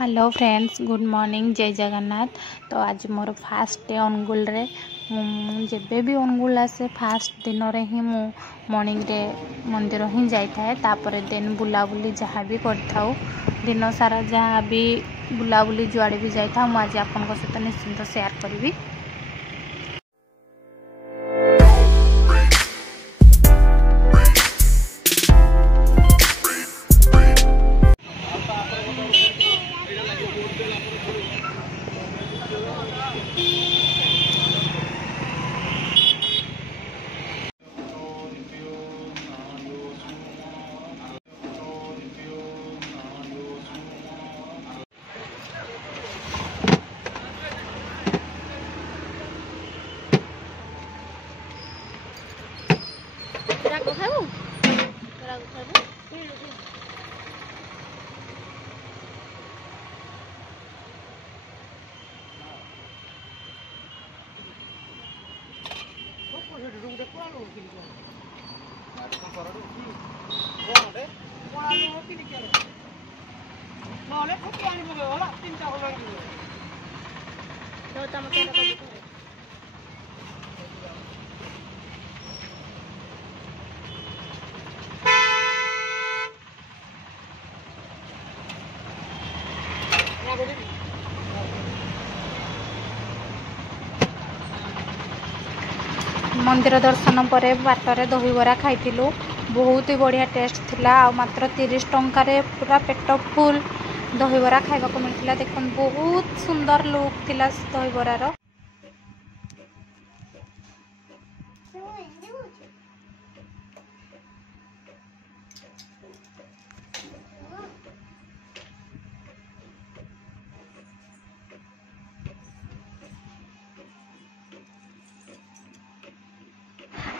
Hello friends, good morning, जय जगन्नाथ। तो आज मोर फास्ट डे अनुगुल रे जेबे भी अनुगुल आसे फास्ट दिन रे ही मु मॉर्निंग रे मंदिर ही जाए तापर देन बुलाबुली जहाँ भी करथाऊ दिन सारा जहाँ भी बुलाबुली जुआड़े भी जाता हूँ आज आपन सहित निश्चिंत शेयर करी। मंदिर दर्शन पर बाटर दहीबरा खाई बहुत ही बढ़िया टेस्ट थिला। आ मात्र 30 टंकार पूरा पेट फुल दहीबरा खाइबा मिलता। देखो बहुत सुंदर लुक थिला दहीबरार।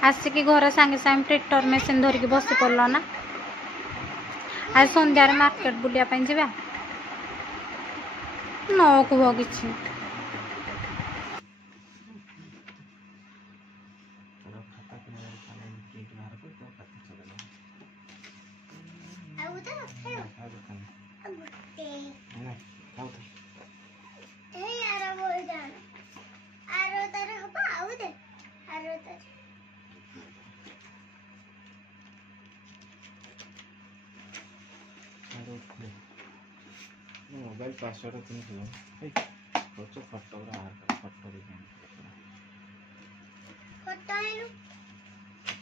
आसिकी घर सांगे सांगे प्रिंटर मेसीन धरिकी बसी पड़ल ना। आज संध्यारे मार्केट बुलिया जावा न कुह किछि मोबाइल पासवर्ड तुम फोटो फोटो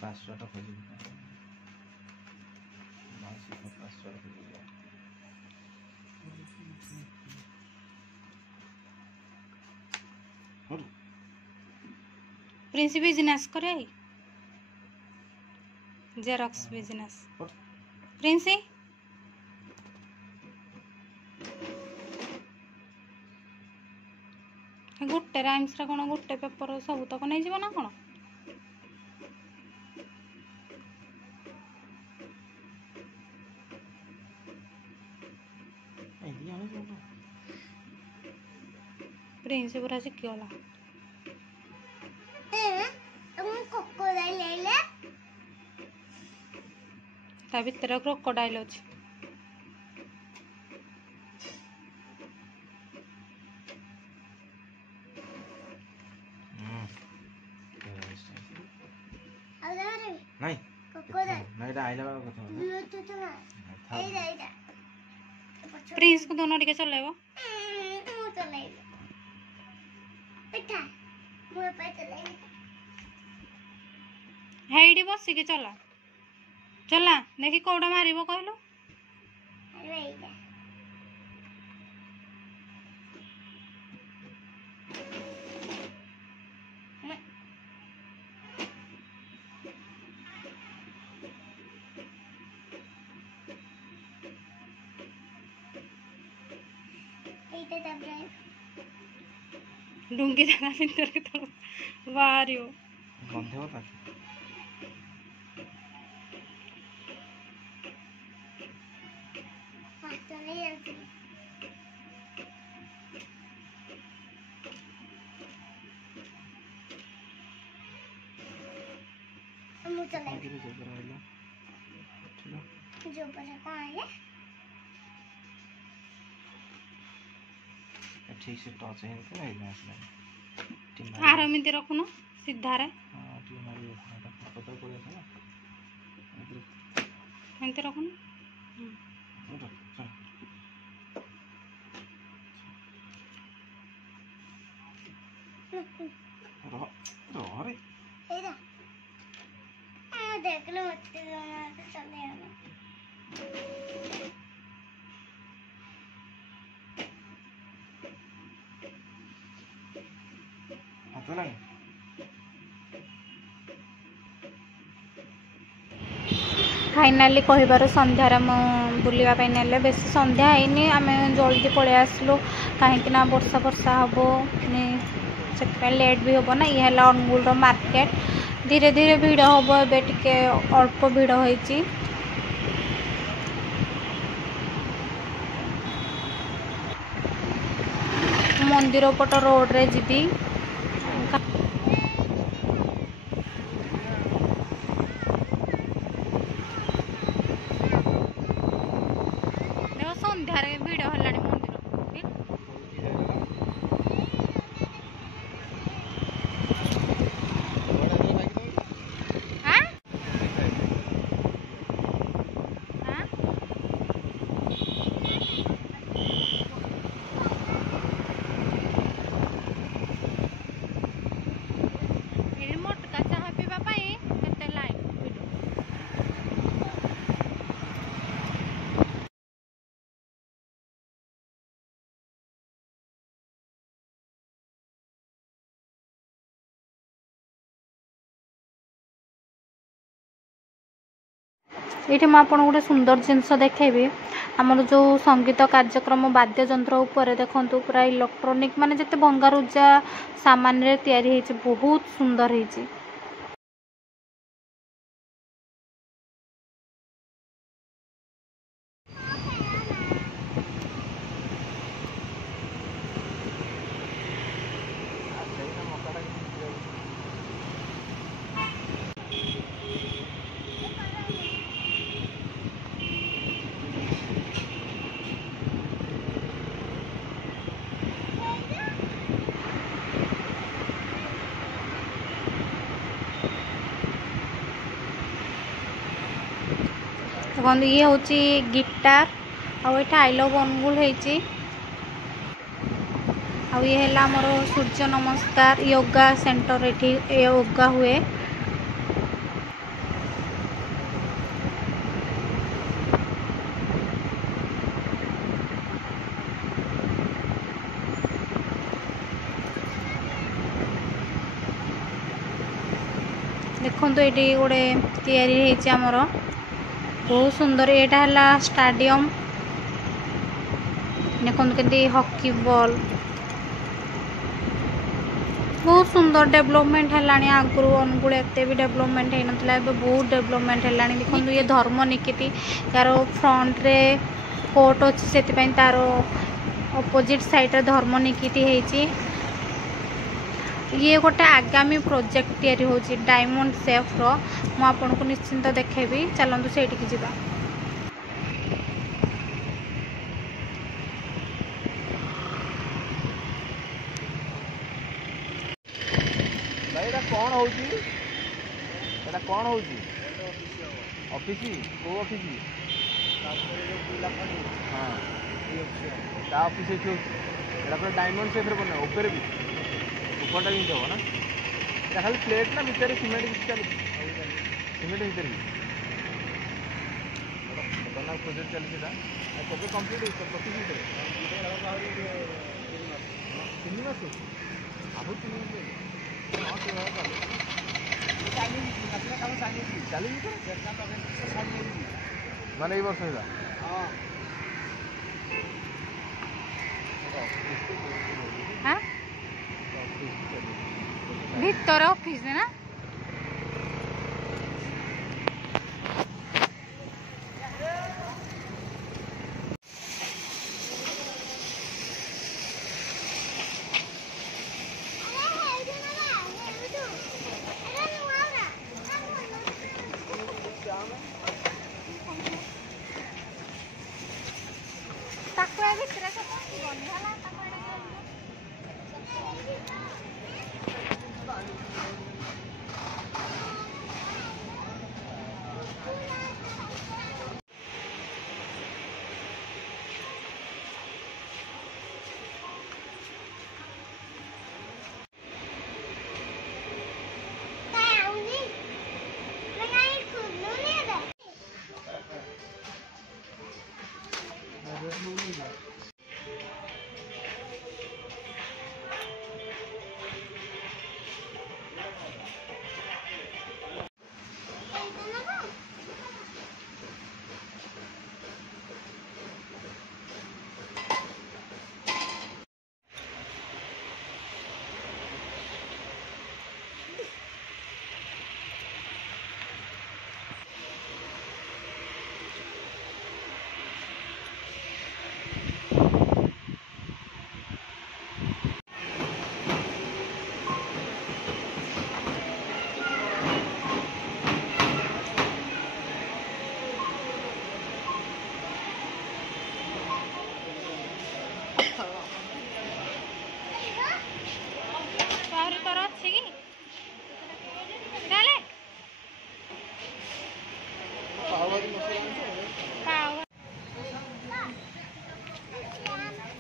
पासवर्ड खोज पासवर्ड प्रिंस बिजनेस करे जेरॉक्स बिजनेस प्रिंस गोटे राइम्स कौन गोटे पेपर सब तक नहीं जीव ना कौन प्रिंस पूरा शिखीगला। ता भीतर क्रोकोडाइल अच्छी नहीं नहीं आइला प्रिंस को दोनों टिके चलेबो हेडी बसिके चला चला देखी कौड़ा मारिबो कहलो डुंगी दाना भीतर के तो बाहरियो बंद होता जो पर कौन है ठीक से टच है तो है ना इसमें आर एमती रखुन सीधा रे हां ठीक मारी এটা ফটো তো করে আছে না एमती रखुन रह रह रे एदा आ देख लो मत चले आना हाथ लगे फाइनाली कहबार संध्यार बुलापी ने बेस संध्या है आम जल्दी पलि आसलु कहीं वर्षा वर्षा हम से लेट भी हम ना ये है अनुगुल मार्केट धीरे धीरे भिड़ हम ए टे अल्प भिड़ होती मंदिर पट रोड रे जीवी संध्यार भिड़ है मंदिर हाँ हाँ ये मोटका चाह पीवा केते लाइन ये आपन गोटे सुंदर जिनस देखेबी आमर जो संगीत कार्यक्रम वाद्य यंत्र उपर देखु पूरा इलेक्ट्रोनिक माने जिते भंगारुजा सामान रे तैयारी होती बहुत सुंदर होती देखो ये हूँ गिटार आठ आई लव अनुगुल होती ये है आमर सूर्य नमस्कार योगा सेंटर ये योगा हुए देखो तो ये गोटे तैयारी आमर बहुत सुंदर यहाँ है स्टाडियम देखो के हॉकी बॉल बहुत सुंदर डेवलपमेंट है आगुरी अनुगुल एत भी डेवलपमेंट हो ना बहुत डेवलपमेंट है देखो ये धर्म निकिति यार फ्रंट रे कोर्ट अच्छी से तार अपोजिट साइड रे धर्म निकिति होती ये गोटे आगामी प्रोजेक्ट तैयारी होची डायमंड शेफ रो मु आपन को निश्चिंत देखेबी चलंतु सेठी की जिबा भाई एटा कोन होउची एटा कोन होउची ऑफिस को ऑफिस हां ता ऑफिस है एटा पर डायमंड शेफ रे बना ऊपर भी ऊपर भी देव ना खाली प्लेट ना भितर सीमेंट सीमेंट भितर बना प्रोजेक्ट चलती कभी कम्प्लीट तीन मास आहुर चली माने ये वर्ष हाँ भीतर ऑफिस ना ताको भितर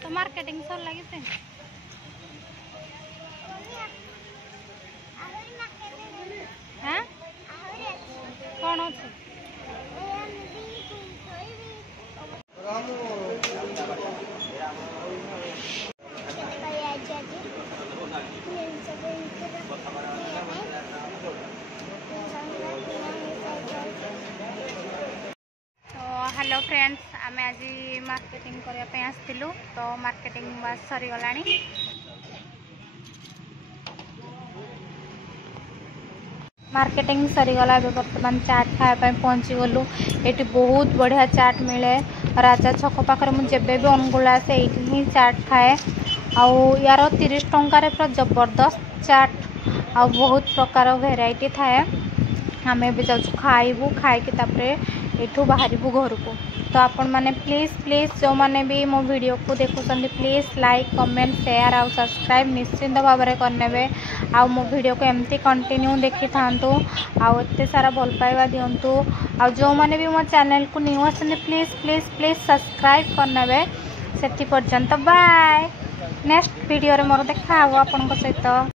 तो मार्केटिंग सर लगी थे हाँ कौन अच्छे हेलो फ्रेंड्स आमे आज मार्केटिंग करने आसलु तो मार्केटिंग बास सरीगला मार्केटिंग सरीगला बर्तमान चाट खायापी पहुँची गलु ये बहुत बढ़िया चाट मिले राजा छक पाखे मुझे भी अनुगुल आसे ही चाट खाए आउ यार 30 टंकार पूरा जबरदस्त चाट आ बहुत प्रकार भेराइटी थाए आम भी जाऊँ खाइबू खाई एठू बाहरबू घर को तो आपण मैंने प्लीज जो मैंने भी मो वीडियो को देखुं प्लीज लाइक कमेंट शेयर आउ सब्सक्राइब निश्चिंत भाव में करने आ मो वीडियो को एमती कंटिन्यू देखी था आउ एते सारा भल पाइबा दिंतु आ जो मैंने भी मो चैनल को न्यू आसने प्लीज सब्सक्राइब करने से पर्यंत बाय नेक्स्ट वीडियो रे मोर देखा आपन सहित।